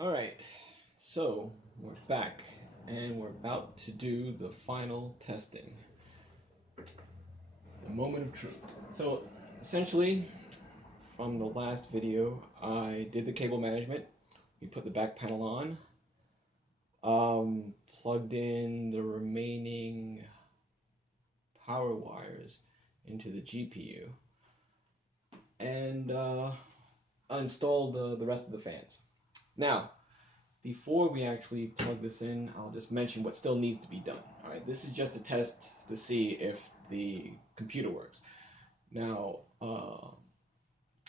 Alright, so we're back and we're about to do the final testing. The moment of truth. So essentially, from the last video, I did the cable management. We put the back panel on, plugged in the remaining power wires into the GPU, and installed the rest of the fans. Now, before we actually plug this in, I'll just mention what still needs to be done. All right, this is just a test to see if the computer works. Now,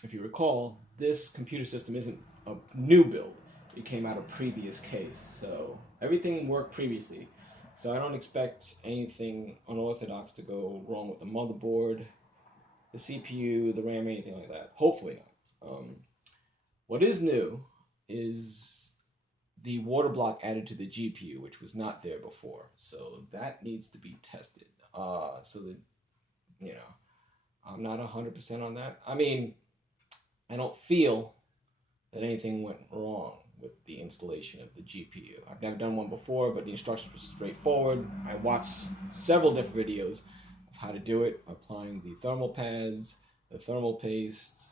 if you recall, this computer system isn't a new build. It came out of previous case, so everything worked previously. So I don't expect anything unorthodox to go wrong with the motherboard, the CPU, the RAM, anything like that. Hopefully not. What is new is the Waterblock added to the GPU, which was not there before. So that needs to be tested. So that, you know, I'm not 100% on that. I mean, I don't feel that anything went wrong with the installation of the GPU. I've never done one before, but the instructions were straightforward. I watched several different videos of how to do it, applying the thermal pads, the thermal paste,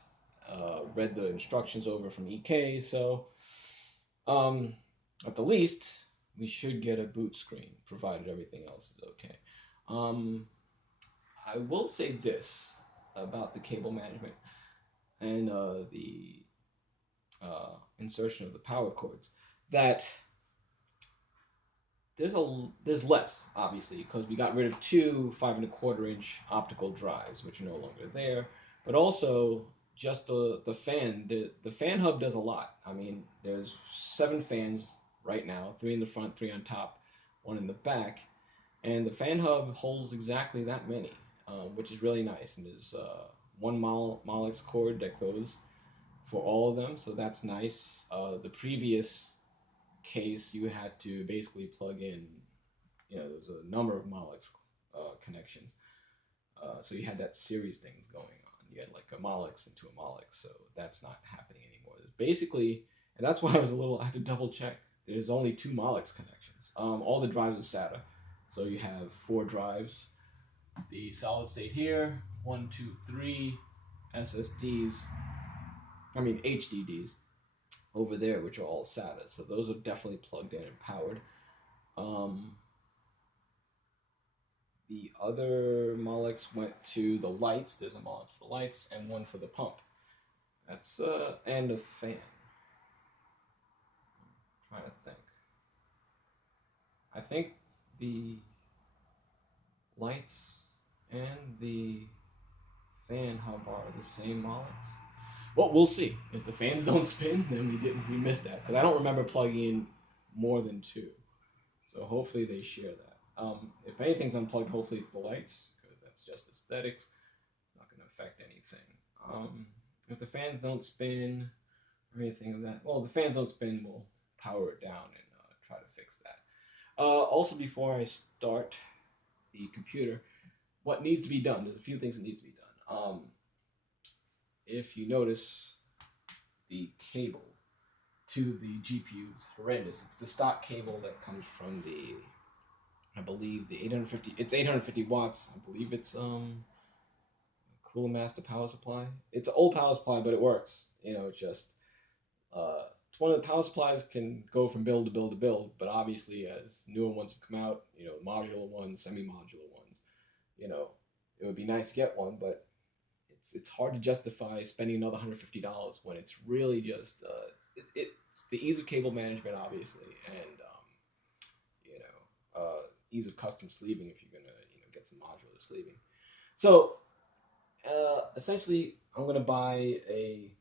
read the instructions over from EK, so at the least, we should get a boot screen, provided everything else is okay. I will say this about the cable management and the insertion of the power cords, that there's less, obviously, because we got rid of two 5¼ inch optical drives, which are no longer there, but also just the fan. The fan hub does a lot. I mean, there's 7 fans right now, 3 in the front, 3 on top, 1 in the back, and the fan hub holds exactly that many, which is really nice. And there's one Molex cord that goes for all of them, so that's nice. The previous case, you had to basically plug in, there was a number of Molex connections, so you had that series things going on. You had like a Molex into a Molex, so that's not happening anymore. Basically, and that's why I had to double check. There's only 2 Molex connections. All the drives are SATA, so you have 4 drives. The solid state here, 1, 2, 3 SSDs. I mean HDDs over there, which are all SATA. So those are definitely plugged in and powered. The other Molex went to the lights. There's a Molex for the lights and one for the pump. That's and a fan. I'm trying to think. I think the lights and the fan hub are the same Molex. Well, we'll see. If the fans don't spin, then we missed that, because I don't remember plugging in more than 2. So hopefully they share that. If anything's unplugged, hopefully it's the lights, because that's just aesthetics. It's not going to affect anything. If the fans don't spin or anything of that, well, the fans don't spin, we'll power it down and try to fix that. Also, before I start the computer, what needs to be done? There's a few things that needs to be done. If you notice, the cable to the GPU is horrendous. It's the stock cable that comes from the, I believe, the 850. It's 850 watts. I believe it's Cool Master power supply. It's an old power supply, but it works. It's just it's one of the power supplies can go from build to build to build. But obviously, as newer ones have come out, modular ones, semi-modular ones, it would be nice to get one, but it's hard to justify spending another $150 when it's really just it's the ease of cable management, obviously, and ease of custom sleeving if you're gonna get some modular sleeving. So essentially, I'm gonna buy a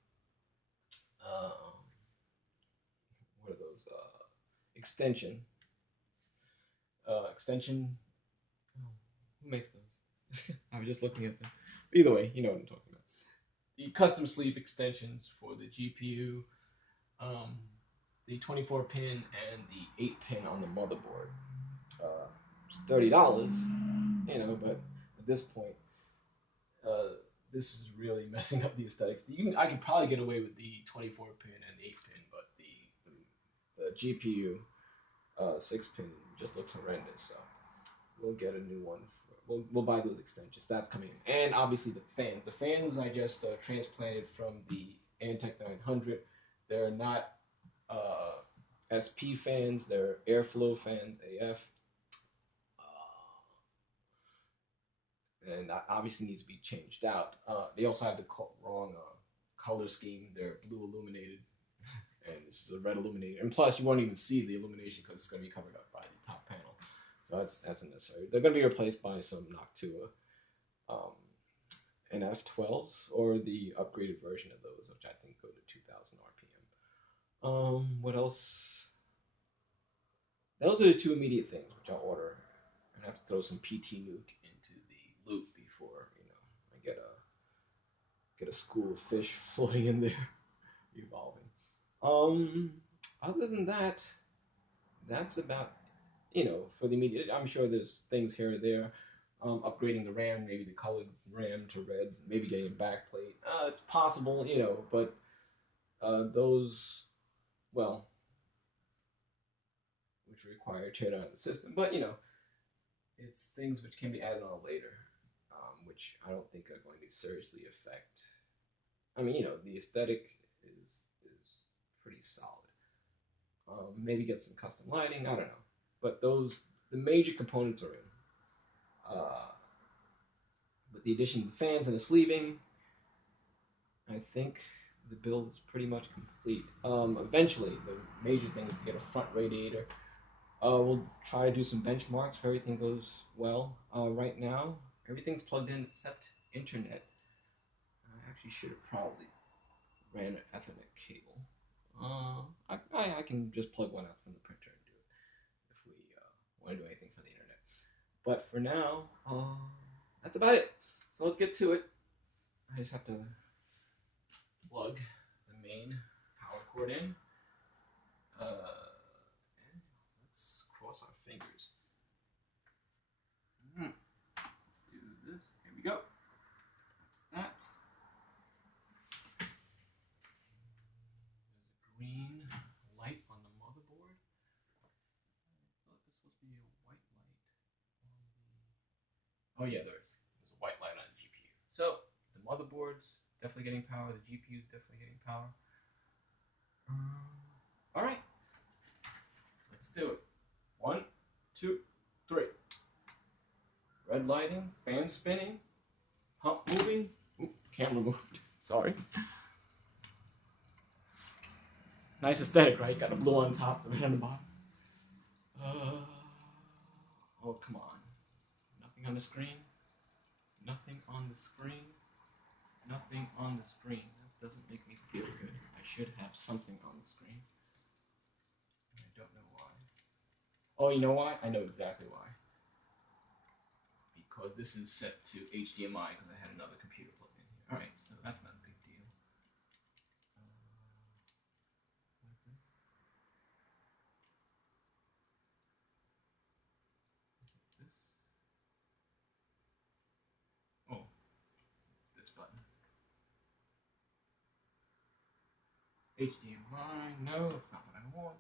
what are those extension. Who makes those? I was just looking at them. Either way, you know what I'm talking about. The custom sleeve extensions for the GPU, the 24-pin and the 8-pin on the motherboard. It's $30, but at this point, this is really messing up the aesthetics. I could probably get away with the 24-pin and the 8-pin, but the GPU 6-pin just looks horrendous. So we'll get a new one. We'll buy those extensions. That's coming in, and obviously the fans. The fans I just transplanted from the Antec 900. They're not SP fans. They're airflow fans AF. And that obviously needs to be changed out. They also have the wrong color scheme. They're blue illuminated, and this is a red illuminated. And plus, you won't even see the illumination because it's going to be covered up by the top panel. So that's unnecessary. They're going to be replaced by some Noctua NF12s or the upgraded version of those, which I think go to 2,000 RPM. What else? Those are the two immediate things which I'll order. And I have to throw some PT Nuke into the loop before I get a school of fish floating in there, evolving. Other than that, that's about for the immediate. I'm sure there's things here or there. Upgrading the RAM, maybe the colored RAM to red, maybe getting a backplate. It's possible, but those, well, which require tear down the system. But it's things which can be added on later, which I don't think are going to seriously affect. I mean, the aesthetic is pretty solid. Maybe get some custom lighting. I don't know, but the major components are in. With the addition of the fans and the sleeving, I think the build is pretty much complete. Eventually, the major thing is to get a front radiator. We'll try to do some benchmarks if everything goes well. Right now, everything's plugged in except internet. I actually should have probably ran an Ethernet cable. I can just plug one out from the printer and do it if we want to do anything for the internet. But for now, that's about it. So let's get to it. I just have to plug the main power cord in. And let's cross our fingers. Let's do this. Here we go. That's that. There's a green light on the motherboard. I thought this was supposed to be a white light on the... Oh yeah, there's a white light on the GPU. So the motherboard's definitely getting power. The GPU's definitely getting power. All right, let's do it. 1, 2, 3. Red lighting, fan spinning, pump moving. Ooh, camera moved. Sorry. Nice aesthetic, right? Got the blue on top, the red on the bottom. Oh, come on. Nothing on the screen. Nothing on the screen. Nothing on the screen. That doesn't make me feel good. I should have something on the screen. I don't know why. Oh, you know why? I know exactly why. Because this is set to HDMI because I had another computer plugged in here. Alright, so that's not a big deal. What is this? Is it this? Oh, it's this button. HDMI, no, it's not what I want.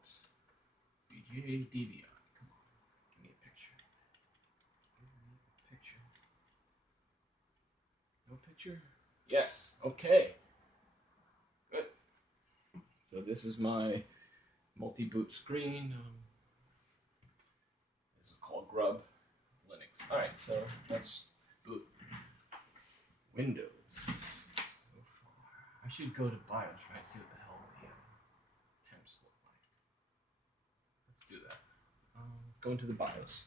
VGA, DVI, come on, give me a picture. Give me a picture. No picture? Yes, okay. Good. So this is my multi-boot screen. This is called Grub Linux. Alright, so let's boot Windows. I should go to BIOS, right? See what the hell the temps look like. Let's do that. Go into the BIOS.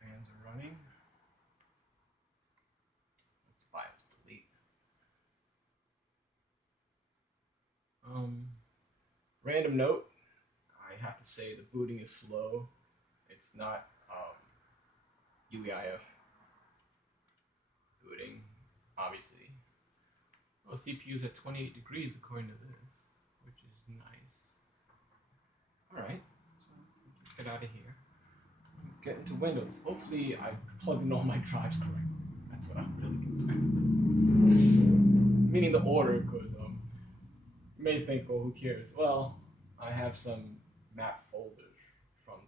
Fans are running. Let's BIOS delete. Random note. I have to say the booting is slow. It's not UEFI booting, obviously. Well, CPU's at 28 degrees according to this, which is nice. Alright, so let's get out of here. Let's get into Windows. Hopefully I plugged in all my drives correctly. That's what I'm really concerned. Meaning the order, because You may think, well, who cares? Well, I have some map folders from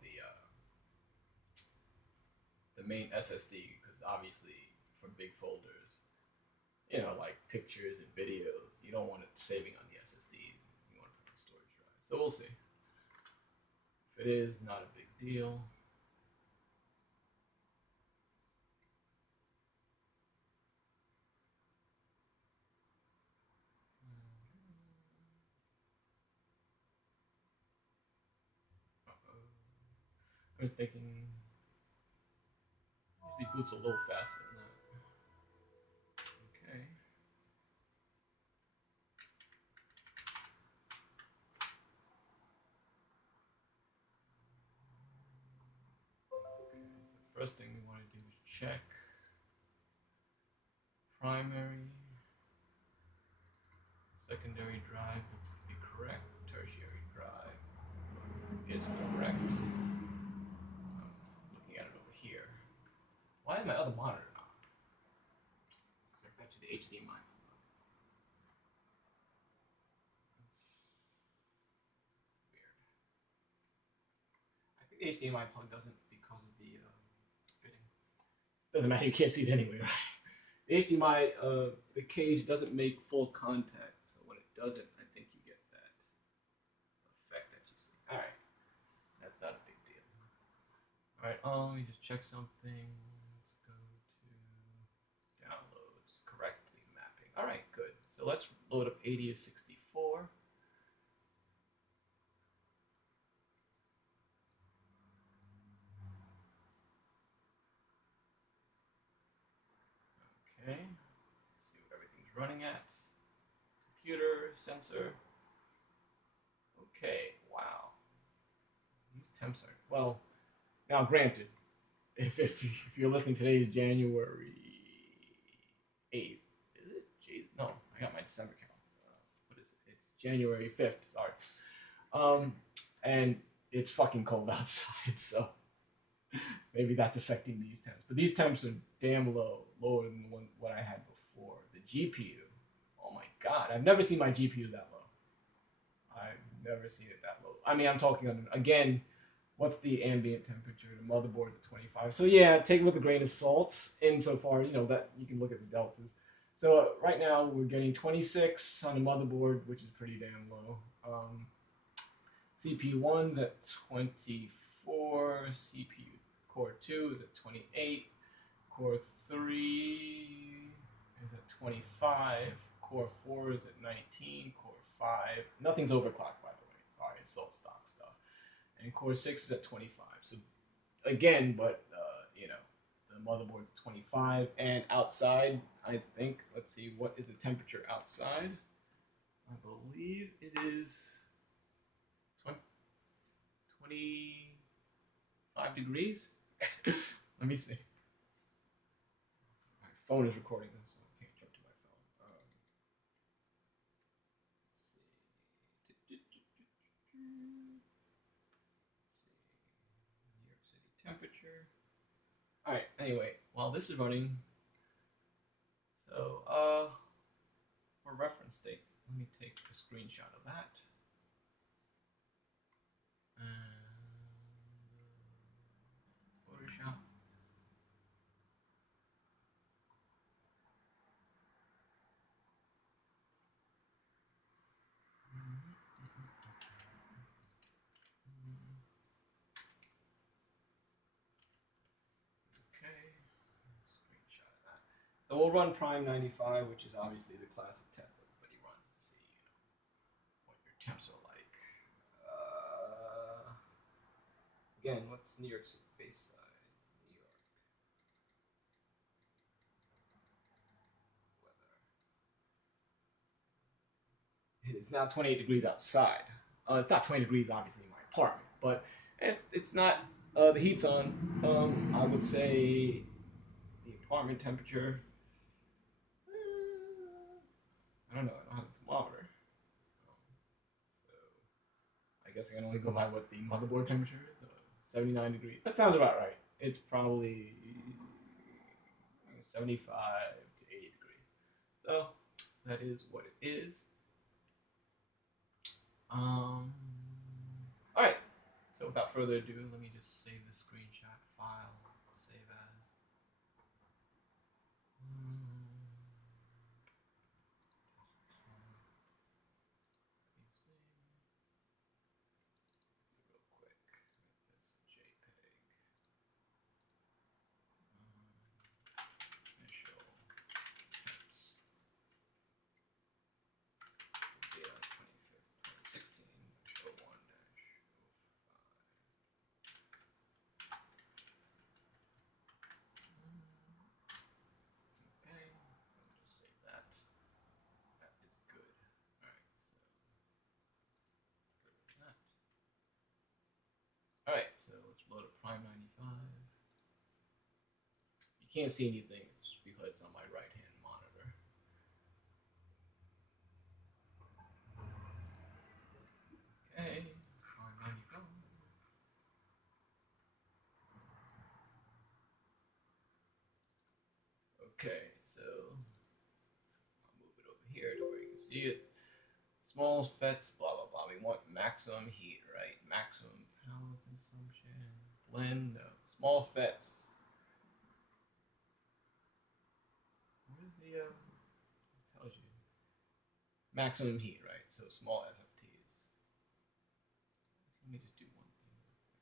the main SSD because obviously for big folders, you know, like pictures and videos, you don't want it saving on the SSD. You want to put on storage drive. So we'll see. If it is, not a big deal. I was thinking usually boots a little faster than that. Okay. Okay, so first thing we want to do is check primary, secondary drive looks to be correct, tertiary drive is correct. I'm looking at it over here. Why is my other monitor not? Because I bet you the HDMI. That's weird. I think the HDMI plug doesn't because of the fitting. Doesn't matter, you can't see it anyway, right? The HDMI, the cage doesn't make full contact, so when it doesn't, I think you get that effect that you see. All right, that's not a big deal. All right, let me just check something. Let's go to downloads, correctly mapping. All right, good. So let's load up 8064. Okay, let's see what everything's running at. Computer, sensor. Okay, wow. These temps are, well, now granted, if you're listening, today is January 8th. Is it? Jeez, no, I got my December count. What is it? It's January 5th, sorry. And it's fucking cold outside, so maybe that's affecting these temps. But these temps are damn low, lower than what I had before. The GPU, oh my god, I've never seen my GPU that low. I've never seen it that low. I mean, I'm talking on, again, what's the ambient temperature? The motherboard's at 25. So yeah, take it with a grain of salt insofar as, you know, that you can look at the deltas. So right now we're getting 26 on the motherboard, which is pretty damn low. CPU 1's at 24, CPU Core 2 is at 28, Core 3 is at 25, Core 4 is at 19, Core 5, nothing's overclocked by the way, sorry, it's all stock stuff. And Core 6 is at 25. So again, but you know, the motherboard's 25, and outside, I think, let's see, what is the temperature outside? I believe it is 25 degrees. Let me see. My phone is recording this, so I can't jump to my phone. Let's see. New York City temperature. All right. Anyway, while this is running, so for reference date, let me take a screenshot of that. Photoshop. Okay, screenshot of that. So we'll run Prime 95, which is obviously the classic test everybody runs to see, you know, what your temps are like. Again, what's New York City Bayside? New York weather. It is now 28 degrees outside. It's not 20 degrees, obviously, in my apartment, but it's not. The heat's on. I would say the apartment temperature. I don't know. I don't have a thermometer. So I guess I can only go by what the motherboard temperature is. 79 degrees. That sounds about right. It's probably 75 to 80 degrees. So that is what it is. further ado, let me just save the screenshot file. Save as. Real quick, this JPEG. Initial text. Date on 25th, 2016, -01 Okay, I'll just save that. That is good. Alright, so good with that. Alright, so let's load a Prime 95. You can't see anything, it's because it's on my right hand monitor. Okay, Prime 95. Okay, so I'll move it over here to where you can see it. Small FETs, blah blah blah. We want maximum heat, right? Maximum power consumption. Blend, no. Small FETs. What is the it tells you. Maximum heat, right? So small FFTs. Let me just do one thing real quick.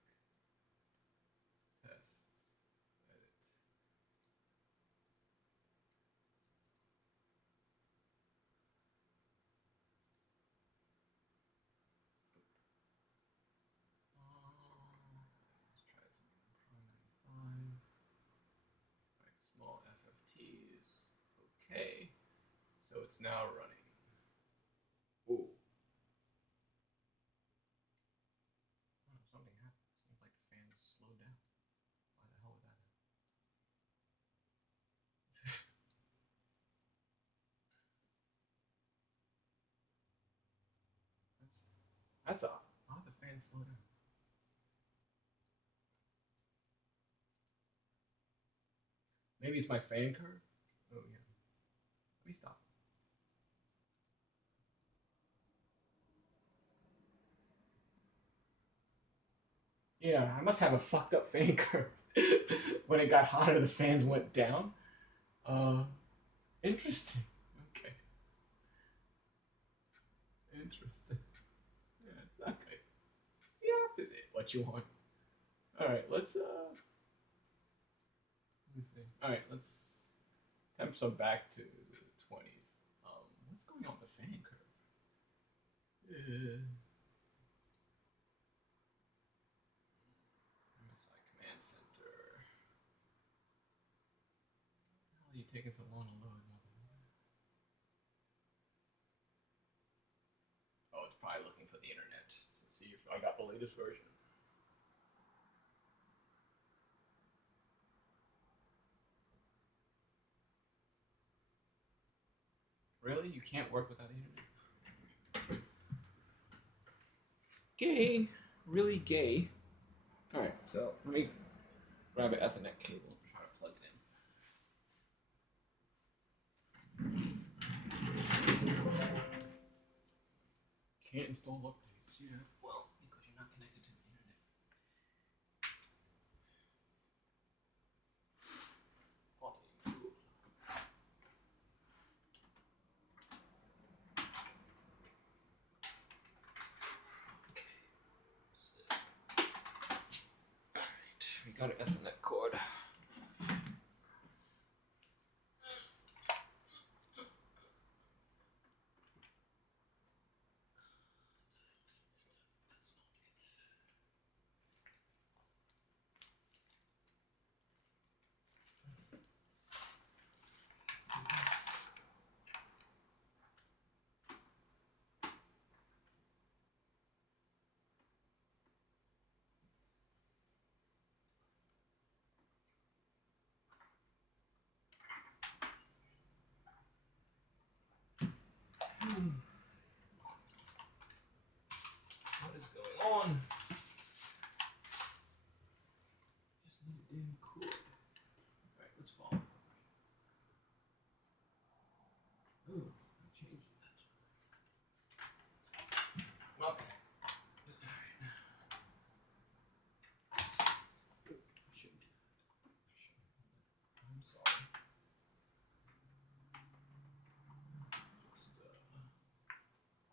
Test. Edit. Let's try something. Prime 95. Right, small FFTs. Okay. So it's now running. Ooh. Oh, something happened. Seems like the fan slowed down. Why the hell would that happen? That's odd. Why did the fan slow down? Maybe it's my fan curve? Oh yeah. Let me stop. Yeah, I must have a fucked up fan curve. When it got hotter, the fans went down. Interesting. Okay. Interesting. Yeah, it's not good. It's the opposite. What you want. Alright, let's let me see. Alright, let's temp some back to the 20s. What's going on with the fan curve? MSI Command Center. How are you taking so long to load? Oh, it's probably looking for the internet to see if I got the latest version. Really? You can't work without the internet? Gay. Really gay. Alright, so let me grab an Ethernet cable and try to plug it in. Can't install updates. Yeah. Well, because you're not connected to the internet. Alright, we got an Ethernet cord. What is going on? Just need a damn cord. Alright, let's follow. Ooh, I changed that. Okay.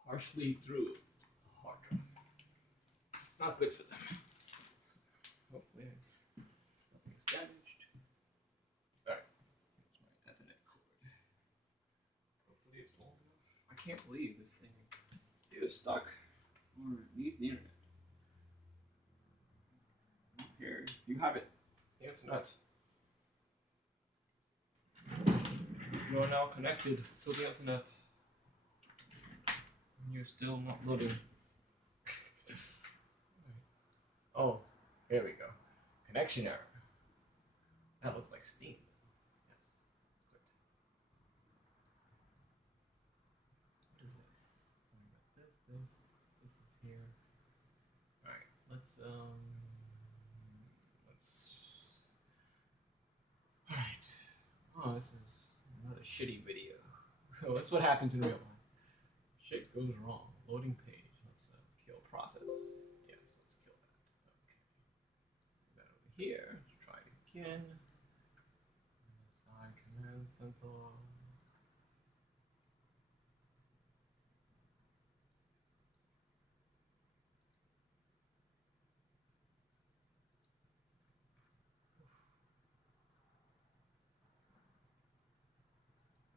partially through the hard drive. It's not good for them. Hopefully nothing is damaged. Alright, here's my Ethernet cord. Hopefully it's long enough. I can't believe this thing is stuck underneath the internet. Here, you have it. The internet. You are now connected to the internet. And you're still not loading. Oh, here we go. Connection error. That looks like Steam. Yes. Good. What is this? This is here. Alright, let's alright. Oh, this is another shitty video. Oh, that's what happens in real life. Shit goes wrong. Loading page. Let's kill process. Yes, let's kill that. Okay. Put that over here. Let's try it again. MSI command center.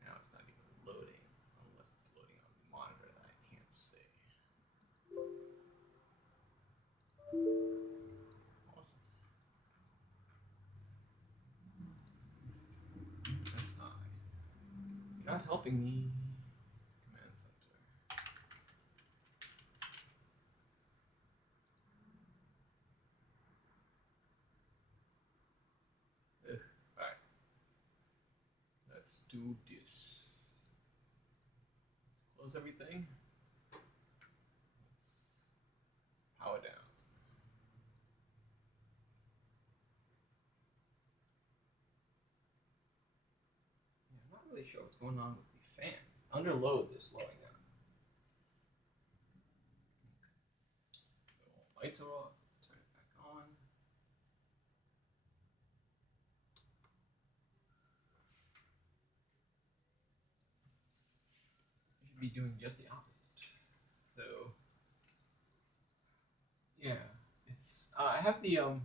Now it's not even loading, unless it's loading on the monitor that I can't see. Awesome. This is MSI. You're not helping me. Command center. Alright. Let's do this. Let's close everything. Let's power down. Yeah, I'm not really sure what's going on with the fan. Under load, they're slowing down. So lights are off. Turn it back on. You should be doing just the opposite. So yeah, it's I have the what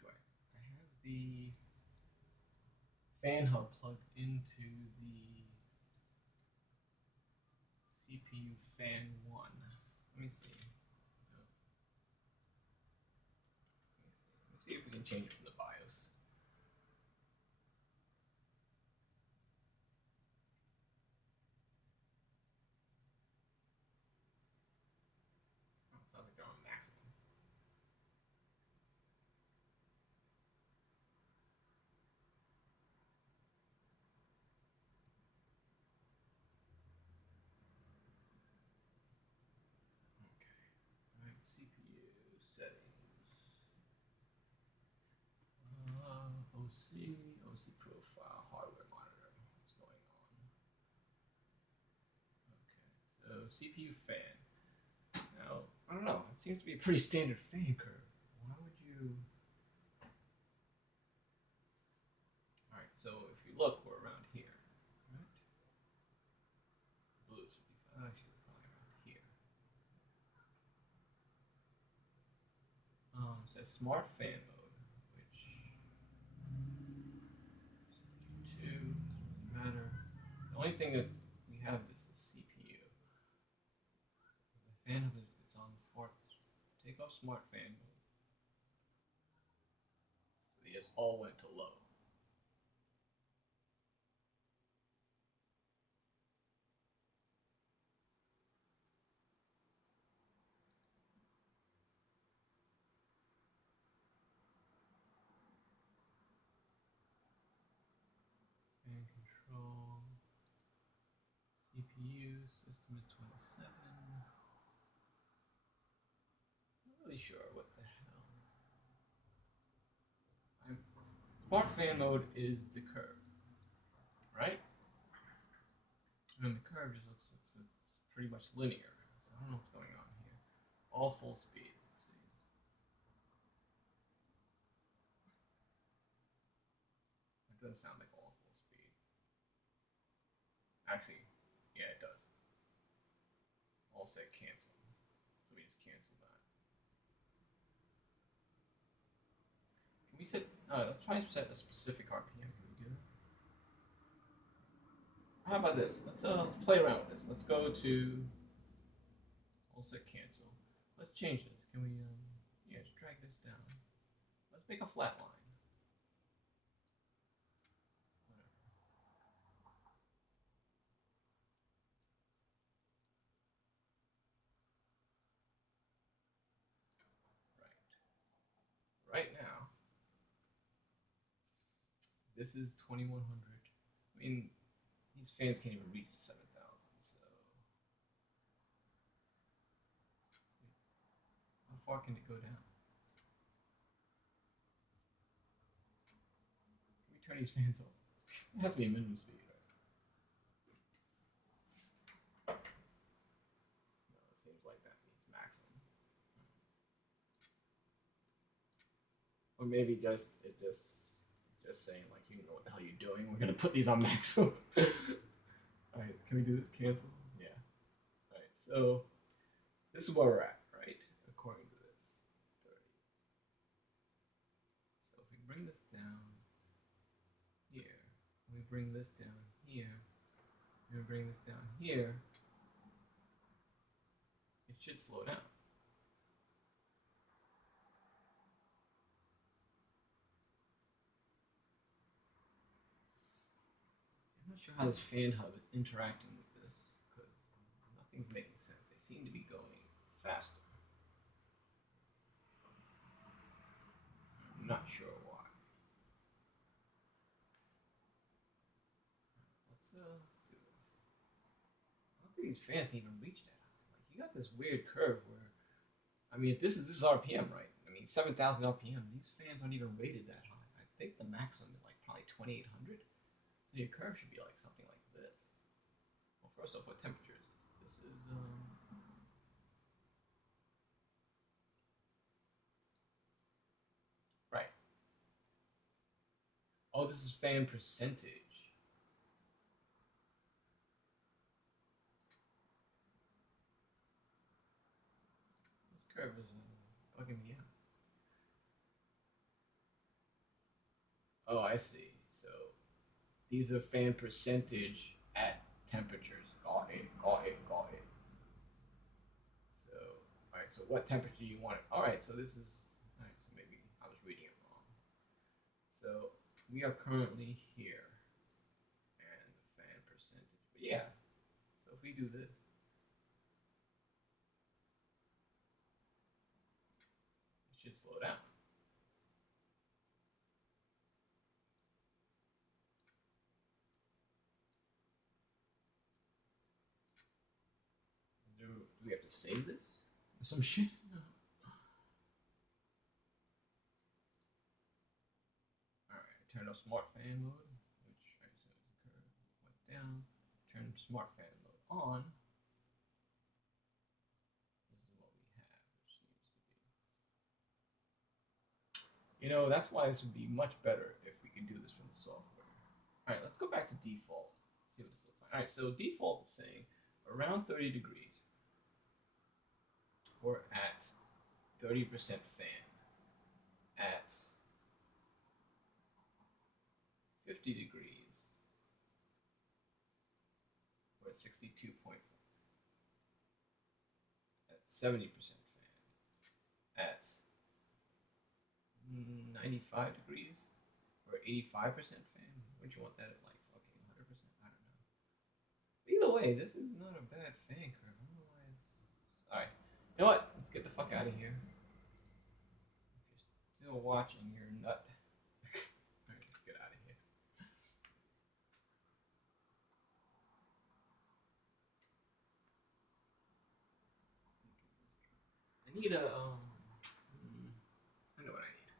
do I have the fan hub plugged into the CPU fan 1. Let me see. Let me see if we can change it from the BIOS. Oh, it sounds like they're on maximum. Okay. Alright, CPU settings. OC profile, hardware monitor. What's going on? Okay, so CPU fan. Now, I don't know, it seems to be a pretty standard fan curve. Why would you... Alright, so if you look, we're around here, right? Blue is 55, actually we're probably around here. It says smart fan mode, which... 2, doesn't matter. The only thing that we have is the CPU. The fan hub is on the fourth. Take off smart fan mode. So they just all went to low. Fan control. CPU system is 27. Not really sure what the hell. Smart fan mode is the curve, right? And the curve just looks it's pretty much linear. So I don't know what's going on here. All full speed. Let's see. That doesn't sound like all full speed. Actually, set cancel. So we just cancel that. Can we set, let's try and set a specific RPM. Can we do that? How about this? Let's play around with this. Let's go to all set cancel. Let's change this. Can we, yeah, just drag this down. Let's make a flat line. Right now, this is 2100. I mean, these fans can't even reach 7,000, so how far can it go down? Can we turn these fans off? It has to be a minimum speed, right? No, it seems like that means maximum. Or maybe just saying like, you know what the hell you're doing. We're gonna put these on maximum. All right, can we do this? Cancel. Yeah. All right. So this is where we're at, right? According to this, 30. So if we bring this down here, we bring this down here, and we bring this down here, it should slow down. I'm not sure how this fan hub is interacting with this, because nothing's making sense. They seem to be going faster. I'm not sure why. Let's do this. I don't think these fans can even reach that high. Like, you got this weird curve where, I mean, if this is RPM, right? I mean, 7,000 RPM. These fans aren't even rated that high. I think the maximum is like probably 2,800. So your curve should be like something like this. Well, first off, what temperature is this? This is right. Oh, this is fan percentage. This curve is bugging me out. Oh, I see. So these are fan percentage at temperatures. Got it. Got it. Got it. So, all right. So what temperature do you want it? All right. So this is. All right. So maybe I was reading it wrong. So we are currently here, and the fan percentage. But yeah. So if we do this, it should slow down. Do we have to save this or some shit? No. Alright, I turned off smart fan mode, which I said the curve went down. Turn smart fan mode on. This is what we have, which seems to be. You know, that's why this would be much better if we can do this from the software. Alright, let's go back to default. See what this looks like. Alright, so default is saying around 30 degrees. We're at 30% fan. At 50 degrees, we're at 62.5. At 70% fan. At 95 degrees, we're 85% fan. Wouldn't you want that at like fucking 100%? I don't know. Either way, this is not a bad fan curve. I don't know why it's. Alright. You know what? Let's get the fuck out of here. If you're still watching, you're a nut. Alright, let's get out of here. I need a, I know what I need.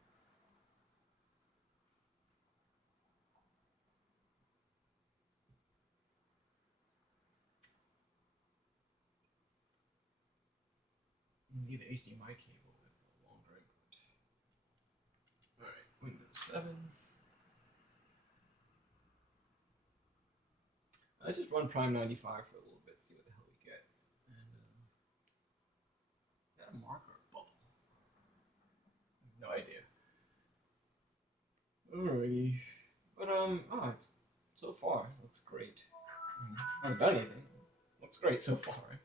I need an HDMI cable with a longer input. Alright, Windows 7. Let's just run Prime 95 for a little bit, see what the hell we get. And, that marker bubble? No idea. Alrighty. But it's, so far looks great. I haven't done anything. Looks great so far. Right?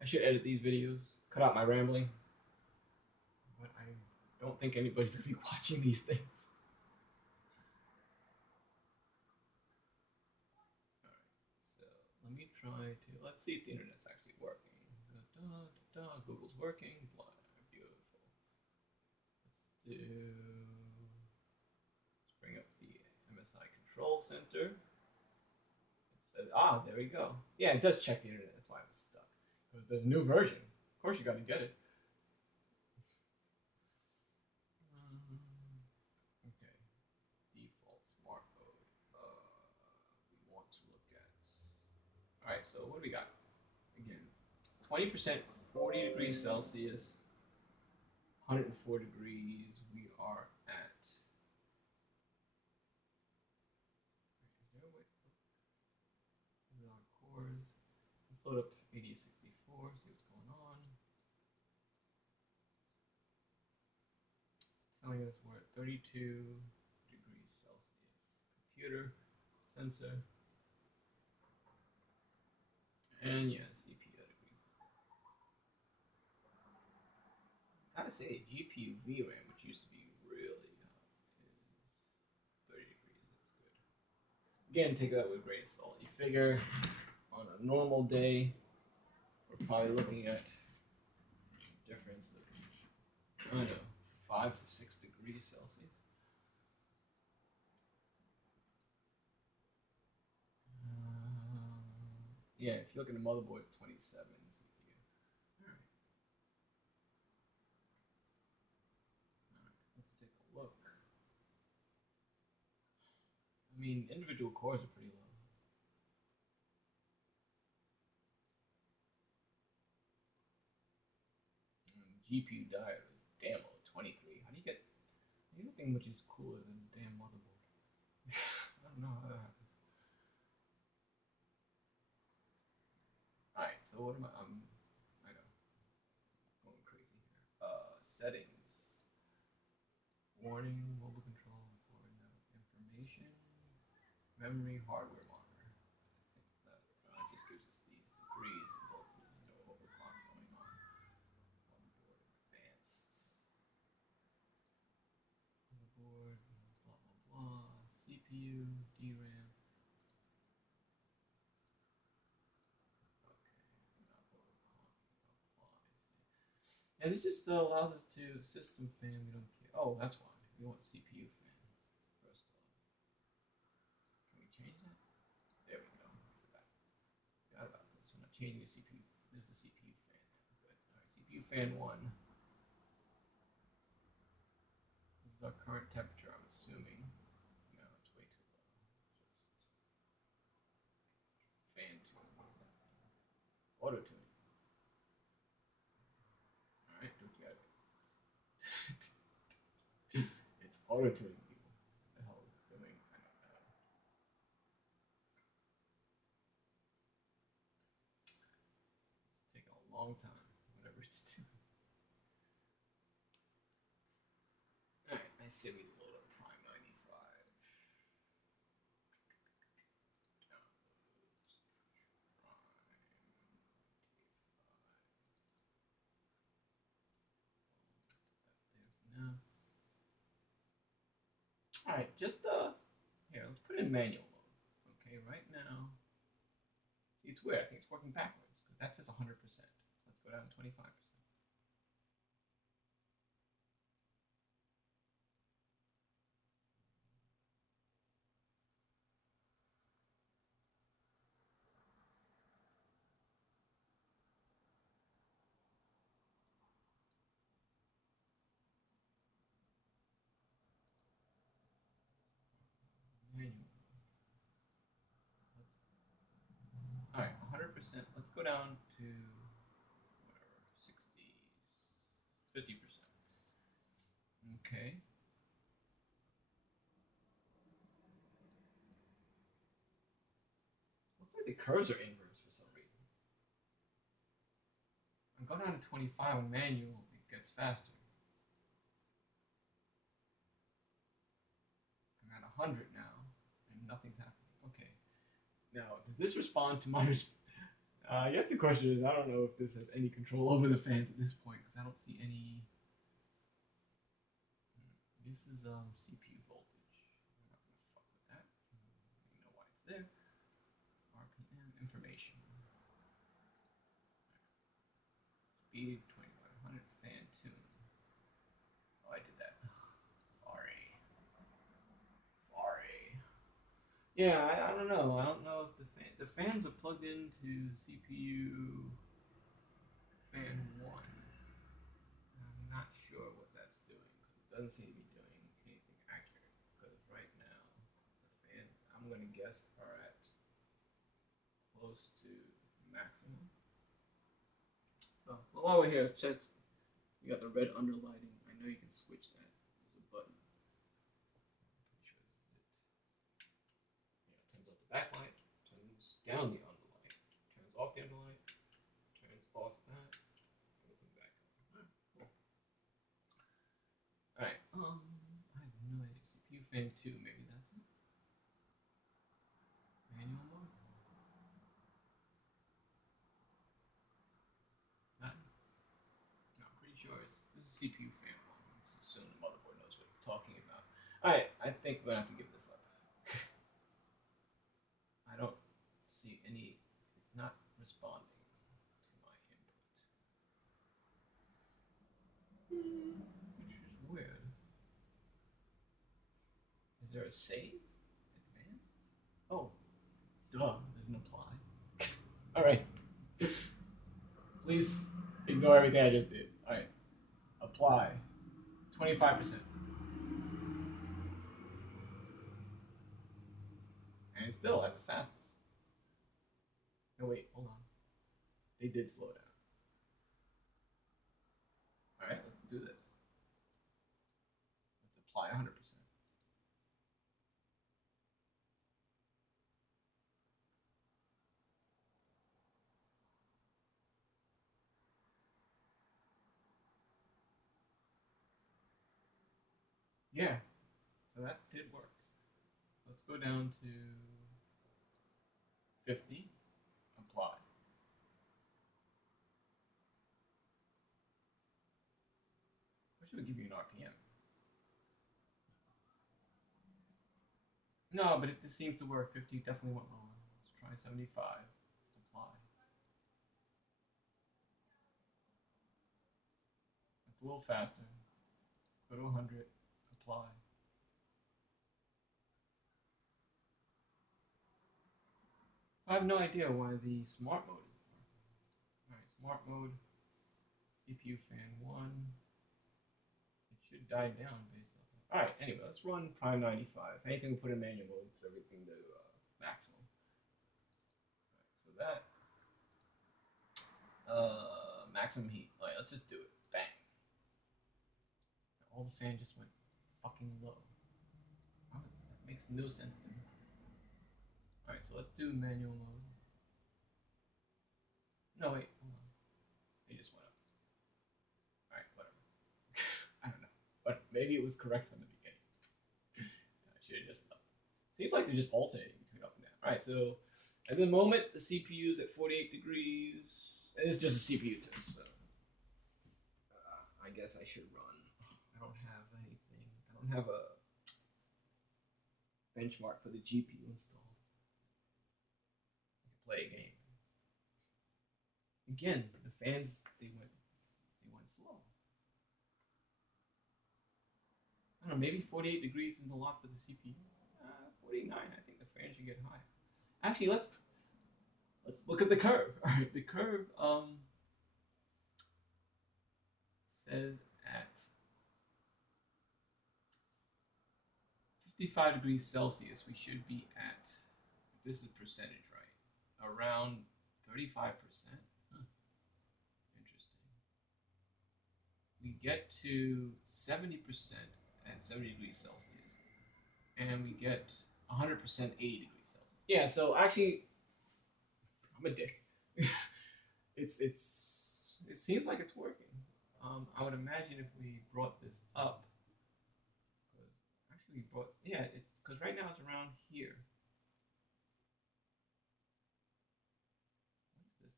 I should edit these videos, cut out my rambling, but I don't think anybody's gonna be watching these things. Alright, so let me try to, let's see if the internet's actually working. Google's working, beautiful. Let's bring up the MSI Control Center. It says, there we go. Yeah, it does check the internet, that's why I was stuck. Because there's a new version. Of course you gotta get it. Okay, default smart mode. We want to look at. Alright, so what do we got? Again, 20%, 40 degrees Celsius, 104 degrees. We are at. Is there a way? These are our cores. Let's load up 8064, see what's going on. It's telling us we're at 32 degrees Celsius. Computer, sensor, and yeah, CPU degree. I gotta say, GPU VRAM, which used to be really hot, is 30 degrees. That's good. Again, take that with a grain of salt. You figure on a normal day, we're probably looking at a difference of, I don't know, 5 to 6 degrees Celsius. Yeah, if you look at the motherboard, it's 27 CPU. Alright. Let's take a look. I mean, individual cores are pretty low. GPU diode, damn low, 23. How do you get anything which is cooler than a damn motherboard? I don't know how that happens. Alright, so what am I? I know, going crazy here. Settings. Warning, mobile control for information. Memory, hardware monitor. That just gives us these degrees and voltages, no overclocks going on. Motherboard, advanced. Motherboard, blah blah blah. CPU, DRAM. And this just allows us to system fan. We don't care. Oh, that's why we want CPU fan first off. Can we change that? There we go. Forgot about this. We're not changing the CPU. This is the CPU fan. Good. All right, CPU fan 1. This is our current temperature. I'm assuming. No, it's way too low. Fan 2. What does that mean? Auto tuning. All right, do what you gotta do. It's auto tuning, people. What the hell is it doing? I don't know. It's taking a long time, whatever it's doing. Alright, I say we load up Prime 95. No. Alright, just here, let's put it in manual mode. Okay, right now. See, it's weird. I think it's working backwards. Because that says 100%. Let's go down to 25%. Manual. Alright, 100%. Let's go down to whatever, 60s, 50%. Okay. Looks the curves are inverse for some reason. I go down to 25 on manual, it gets faster. I'm at 100 now, and nothing's happening. Okay. Now, does this respond to my I guess the question is, I don't know if this has any control over the fans at this point, because I don't see any... This is CPU voltage. I'm not going to fuck with that. You know why it's there. RPM information. Speed 2500, fan tune. Oh, I did that. Sorry. Yeah, I don't know. I don't know if the fans are plugged into CPU fan 1. I'm not sure what that's doing. It doesn't seem to be doing anything accurate. Because right now, the fans, I'm going to guess, are at close to maximum. Oh, well, while we're here, check. You got the red underlighting. I know you can switch that. There's a button. I'm pretty sure this is it. Yeah, it turns off the backlight, turns down the underlight, turns off the underlight, turns off that, everything back on. Alright, I have no idea. CPU fan 2, maybe that's it. Manual mode? No, I'm pretty sure this is CPU fan 1. Let's assume the motherboard knows what it's talking about. Alright, I think we're going to have to give this up. I don't see any, it's not responding to my input. Which is weird. Is there a save? Advanced? Oh, duh, there's an apply. Alright. Please ignore everything I just did. Alright. Apply. 25%. And it's still at the fastest. No, wait, hold on. They did slow down. Alright, let's do this. Let's apply 100%. Yeah, so that did work. Let's go down to 50, apply. Or should we give you an RPM? No, but if this seems to work, 50 definitely went lower. Let's try 75, apply. It's a little faster. Go to 100, apply. So I have no idea why the smart mode isn't working. Alright, smart mode, CPU fan 1. It should die down based on that. Alright, anyway, let's run Prime 95. Anything we put in manual mode, so everything to maximum. Alright, so that maximum heat. Alright, let's just do it. Bang. All the fan just went fucking low. That makes no sense to me. Alright, so let's do manual mode. No, wait, hold on. They just went up. Alright, whatever. I don't know. But maybe it was correct from the beginning. I should have just left. Seems like they're just alternating between up and down. Alright, so at the moment, the CPU's at 48 degrees. And it's just a CPU too, so I guess I should run. I don't have anything. I don't have a benchmark for the GPU installed. I can play a game. Again, the fans they went slow. I don't know, maybe 48 degrees is a lot for the CPU. 49, I think the fan should get higher. Actually, let's look at the curve. All right, the curve says at 55 degrees Celsius, we should be at, if this is percentage right, around 35%. Huh. Interesting. We get to 70% at 70 degrees Celsius, and we get 100% 80 degrees Celsius. Yeah, so actually, I'm a dick. It seems like it's working. I would imagine if we brought this up, actually we brought, yeah, it's because right now it's around here. What is this thing?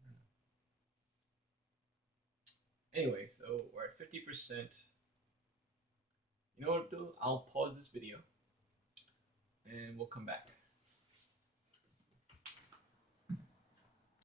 I don't know. Anyway, so we're at 50%. You know what I'll do? I'll pause this video and we'll come back.